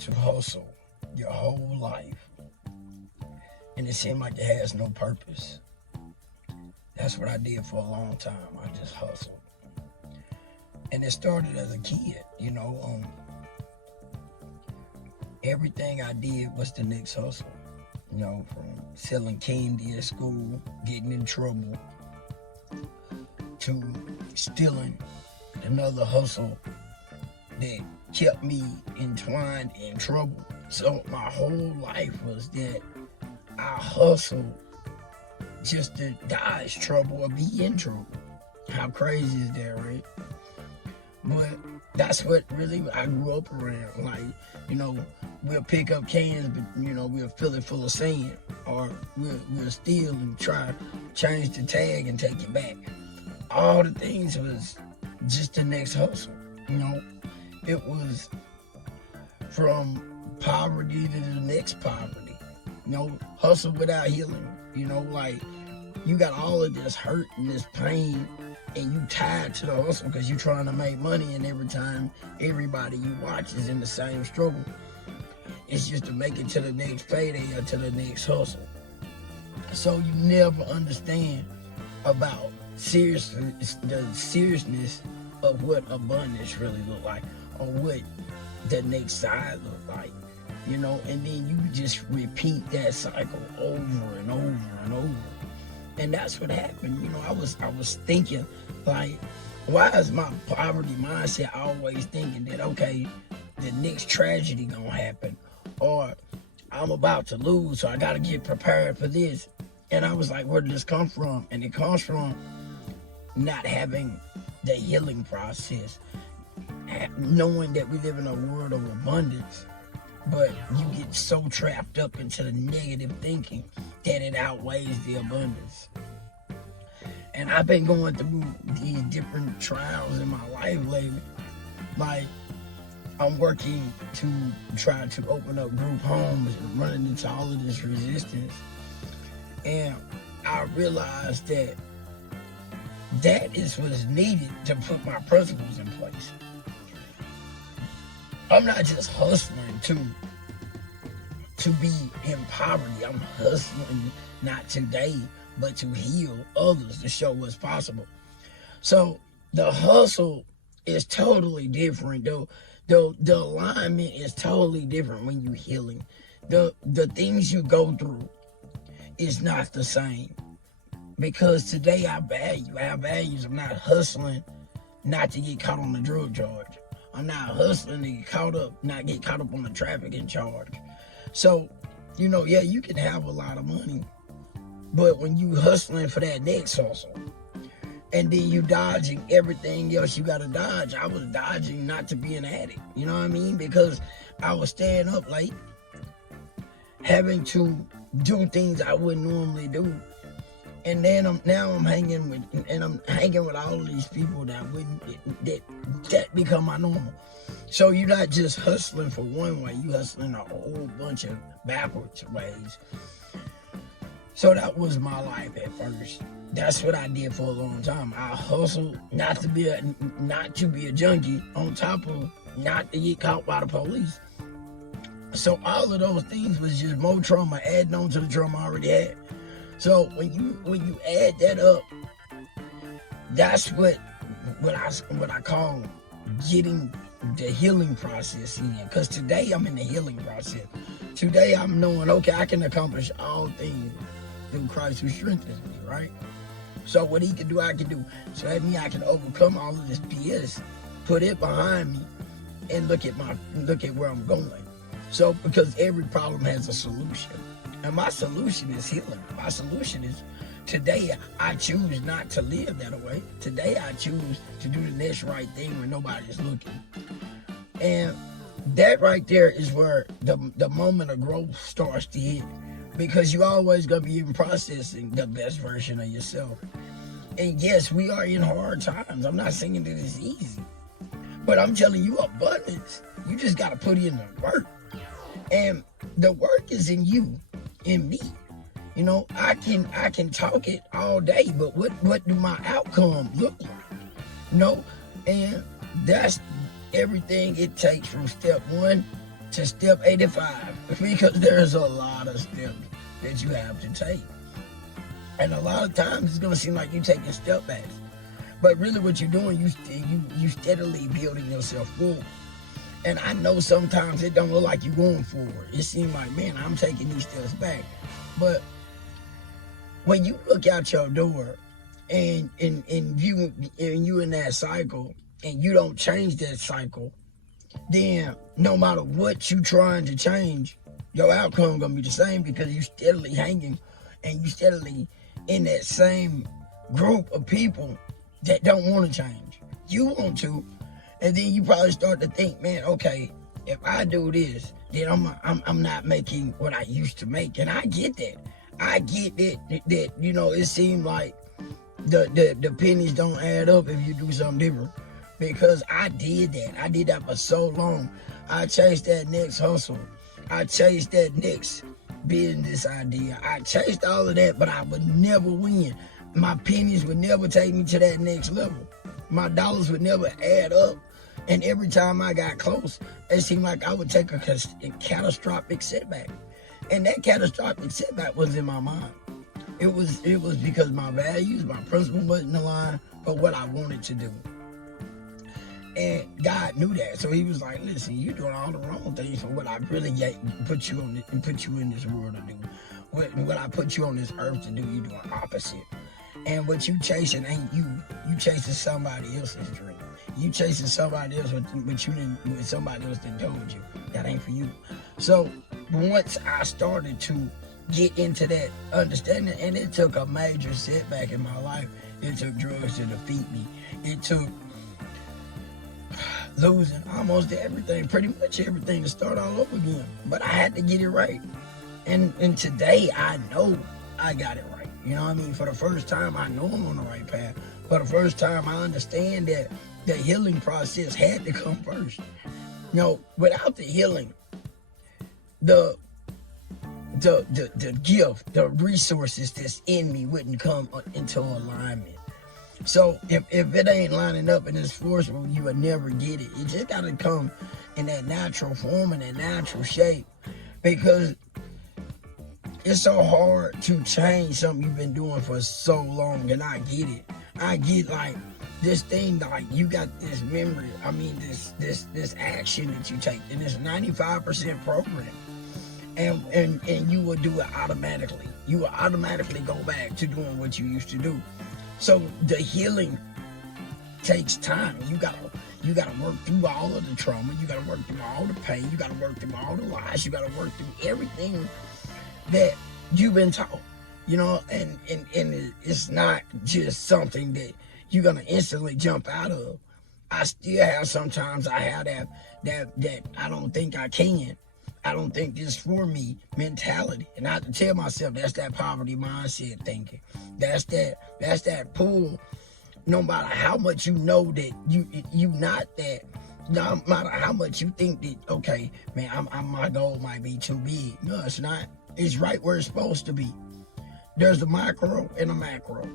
to hustle your whole life and it seemed like it has no purpose. That's what I did for a long time. I just hustled. And it started as a kid, everything I did was the next hustle. From selling candy at school, getting in trouble, to stealing another hustle that kept me entwined in trouble. So my whole life was that I hustled just to dodge trouble or be in trouble. How crazy is that, right? But that's what really I grew up around. We'll pick up cans, but we'll fill it full of sand, or we'll steal and try to change the tag and take it back. All the things was just the next hustle. It was from poverty to the next poverty. Hustle without healing. You got all of this hurt and this pain, and you tied to the hustle because you're trying to make money, and every time everybody you watch is in the same struggle. It's just to make it to the next payday or to the next hustle. So you never understand about the seriousness of what abundance really look like, or what the next side look like. And then you just repeat that cycle over and over and over. And that's what happened. I was thinking, why is my poverty mindset always thinking that, okay, the next tragedy gonna happen, or I'm about to lose, so I gotta get prepared for this. And I was like, where did this come from? And it comes from not having the healing process, knowing that we live in a world of abundance, but you get so trapped up into the negative thinking that it outweighs the abundance. And I've been going through these different trials in my life lately. I'm working to try to open up group homes and running into all of this resistance. And I realized that is what is needed to put my principles in place. I'm not just hustling to be in poverty. I'm hustling not today, but to heal others, to show what's possible. So the hustle is totally different, though. The alignment is totally different when you're healing. The things you go through is not the same. Because today our values, I'm not hustling not to get caught on the drug charge. I'm not hustling to not get caught up on the trafficking charge. So, you can have a lot of money, but when you hustling for that next hustle, and then you dodging everything else you gotta dodge. I was dodging not to be an addict, you know what I mean? Because I was staying up late, having to do things I wouldn't normally do. And then I'm hanging with all of these people that become my normal. So you're not just hustling for one way, you hustling a whole bunch of backwards ways. So that was my life at first. That's what I did for a long time. I hustled not to be a junkie, on top of not to get caught by the police. So all of those things was just more trauma, adding on to the trauma I already had. So when you add that up, that's what I call getting the healing process in. Because today I'm in the healing process. Today I'm knowing, okay, I can accomplish all things through Christ who strengthens me, right? So what he can do, I can do. So that means I can overcome all of this BS, put it behind me, and look at where I'm going. So because every problem has a solution. And my solution is healing. My solution is today I choose not to live that way. Today I choose to do the next right thing when nobody's looking. And that right there is where the moment of growth starts to hit. Because you always gonna be in processing the best version of yourself. And yes, we are in hard times. I'm not saying that it's easy. But I'm telling you, abundance. You just gotta put in the work. And the work is in you, in me. I can talk it all day, but what do my outcome look like? And that's everything it takes from step 1 to step 85, because there's a lot of steps that you have to take. And a lot of times it's going to seem like you're taking step backs. But really what you're doing, you steadily building yourself forward. And I know sometimes it don't look like you're going forward. It seems like, man, I'm taking these steps back. But when you look out your door and you in that cycle and you don't change that cycle, then no matter what you trying to change, your outcome gonna be the same, because you steadily hanging and you steadily in that same group of people that don't want to change. You want to, and then you probably start to think, man, okay, if I do this, then I'm not making what I used to make. And I get that. I get that you know, it seems like the pennies don't add up if you do something different. Because I did that. I did that for so long. I chased that next hustle. I chased that next business idea. I chased all of that, but I would never win. My pennies would never take me to that next level. My dollars would never add up. And every time I got close, it seemed like I would take a catastrophic setback. And that catastrophic setback was in my mind. It was because my values, my principles wasn't aligned with what I wanted to do. And God knew that, so He was like, "Listen, you're doing all the wrong things for what I really put you in this world to do. What I put you on this earth to do, you doing opposite. And what you chasing ain't you. You chasing somebody else's dream. You chasing somebody else with somebody else that told you that ain't for you." So once I started to get into that understanding, and it took a major setback in my life. It took drugs to defeat me. It took losing almost everything, pretty much everything, to start all over again. But I had to get it right. And today I know I got it right. You know what I mean? For the first time, I know I'm on the right path. For the first time, I understand that the healing process had to come first. You know, without the healing, the gift, the resources that's in me wouldn't come into alignment. So if it ain't lining up and it's forceful, you would never get it. You just gotta come in that natural form, in that natural shape, because it's so hard to change something you've been doing for so long. And I get it. I get, like, this thing, like, you got this memory. I mean, this action that you take, and it's 95% programmed. And you will do it automatically. You will automatically go back to doing what you used to do. So the healing takes time. You gotta work through all of the trauma. You gotta work through all the pain. You gotta work through all the lies. You gotta work through everything that you've been taught. You know, and it's not just something that you're gonna instantly jump out of. I still have sometimes I have that I don't think I can. I don't think this for me mentality. And I have to tell myself that's that poverty mindset thinking. That's that pull. No matter how much you know that you not that, no matter how much you think that, okay, man, my goal might be too big. No, it's not. It's right where it's supposed to be. There's the micro and the macro.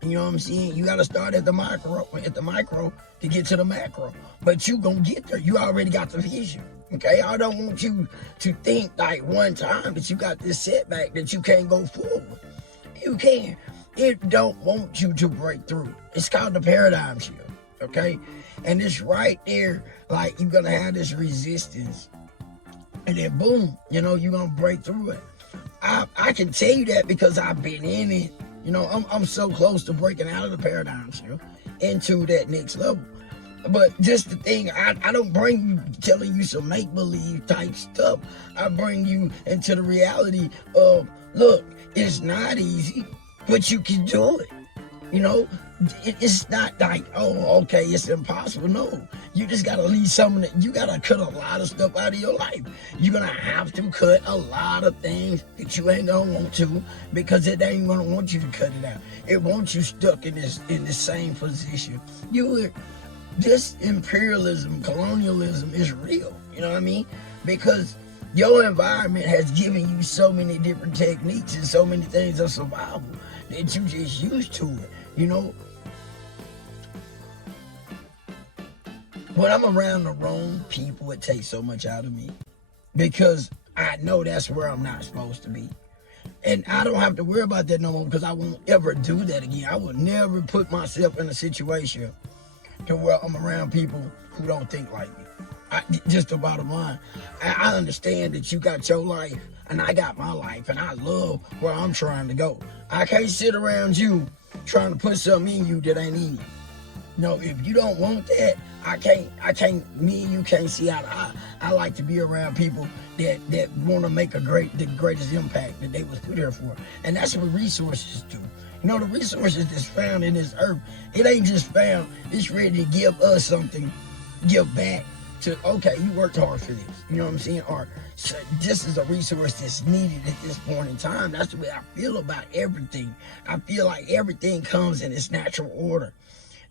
You know what I'm saying? You got to start at the micro to get to the macro. But you gonna get there. You already got the vision. Okay, I don't want you to think like one time that you got this setback that you can't go forward. You can. It don't want you to break through. It's called the paradigm shift, okay? And it's right there, like you're gonna have this resistance. And then boom, you know, you're gonna break through it. I can tell you that because I've been in it. You know, I'm so close to breaking out of the paradigm shift into that next level. But just the thing, I don't bring you telling you some make-believe type stuff. I bring you into the reality of, look, it's not easy, but you can do it. You know, it's not like, oh, okay, it's impossible. No, you just got to leave some of it. You got to cut a lot of stuff out of your life. You're going to have to cut a lot of things that you ain't going to want to, because it ain't going to want you to cut it out. It wants you stuck in the same position. This imperialism, colonialism is real, you know what I mean? Because your environment has given you so many different techniques and so many things of survival that you just used to it, you know? When I'm around the wrong people, it takes so much out of me. because I know that's where I'm not supposed to be. And I don't have to worry about that no more because I won't ever do that again. I will never put myself in a situation to where I'm around people who don't think like me. Just the bottom line. I understand that you got your life and I got my life, and I love where I'm trying to go. I can't sit around you trying to put something in you that ain't in you. No, if you don't want that, I can't, me and you can't see eye to eye. I like to be around people that want to make the greatest impact that they was put here for. And that's what resources do. You know, the resources that's found in this earth, it ain't just found, it's ready to give us something, give back to, okay, you worked hard for this. You know what I'm saying? Or so this is a resource that's needed at this point in time. That's the way I feel about everything. I feel like everything comes in its natural order.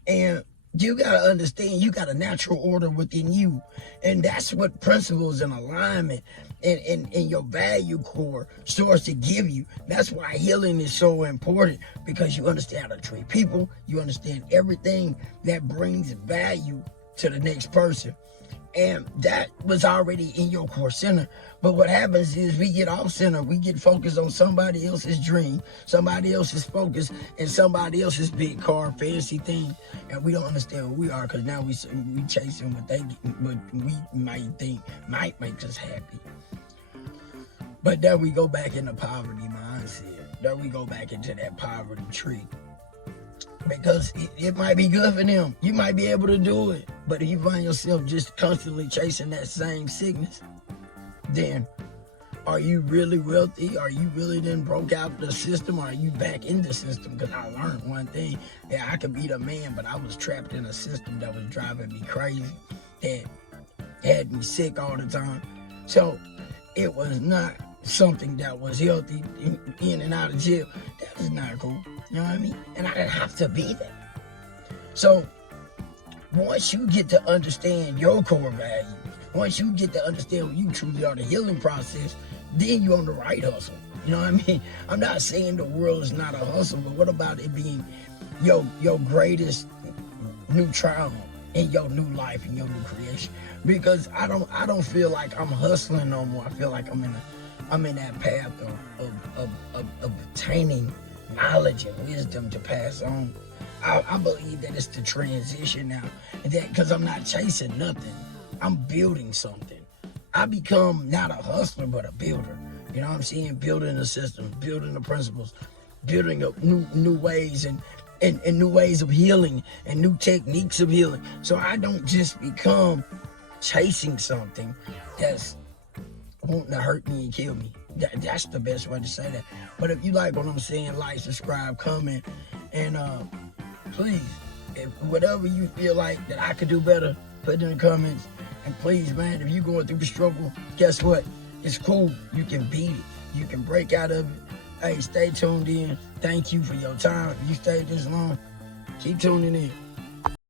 And you got to understand, you got a natural order within you. And that's what principles and alignment and your value core starts to give you. That's why healing is so important, because you understand how to treat people. You understand everything that brings value to the next person. And that was already in your core center. But what happens is we get off center. We get focused on somebody else's dream, somebody else's focus, and somebody else's big car, fancy thing. And we don't understand what we are, because now we chasing what we might think might make us happy. But then we go back into poverty mindset. Then we go back into that poverty tree. Because it might be good for them. You might be able to do it. But if you find yourself just constantly chasing that same sickness, then are you really wealthy? Are you really then broke out the system? Or are you back in the system? Because I learned one thing. Yeah, I could be the man, but I was trapped in a system that was driving me crazy, that had me sick all the time. So it was not something that was healthy, in and out of jail. That is not cool. You know what I mean? And I didn't have to be that. So once you get to understand your core values, once you get to understand what you truly are, the healing process, then you're on the right hustle. You know what I mean? I'm not saying the world is not a hustle, but what about it being your greatest new triumph in your new life, in your new creation? Because I don't feel like I'm hustling no more. I feel like I'm in that path of obtaining knowledge and wisdom to pass on. I believe that it's the transition now, and that because I'm not chasing nothing, I'm building something. I become not a hustler but a builder. You know what I'm saying? Building the systems, building the principles, building up new ways and new ways of healing and new techniques of healing. So I don't just become chasing something that's wanting to hurt me and kill me. That's the best way to say that. But if you like what I'm saying, like, subscribe, comment, and please, if whatever you feel like that I could do better, put it in the comments. And please, man, if you're going through the struggle, guess what? It's cool. You can beat it. You can break out of it. Hey, stay tuned in. Thank you for your time. If you stayed this long, keep tuning in.